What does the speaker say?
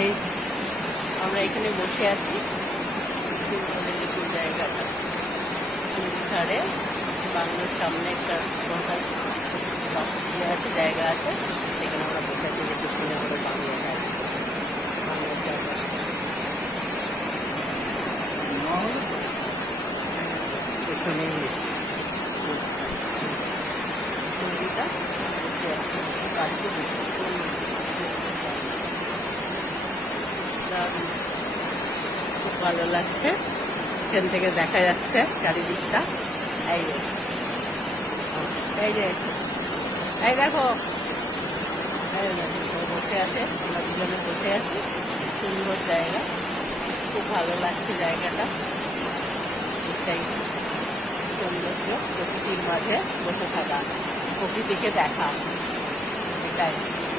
এই আমরা এখানে বসে আছি লিকুর জায়গাটা ধারে বাংলোর সামনে একটা বসার আছে, জায়গা আছে, সেখানে আমরা বসে আছি। যে পিছনে আমাদের বাংলোটা আছে, বাংলোর জায়গা পেছনে নদীটা খুব ভালো লাগছে। এখান থেকে দেখা যাচ্ছে চারিদিকটা। এই যে এই যে এই দেখো, বসে আছে, আমরা দুজনে বসে আছি। সুন্দর জায়গা, খুব ভালো লাগছে জায়গাটা। এটাই সৌন্দর্য, প্রকৃতির মাঝে বসে থাকা, প্রকৃতিকে দেখা, এটাই।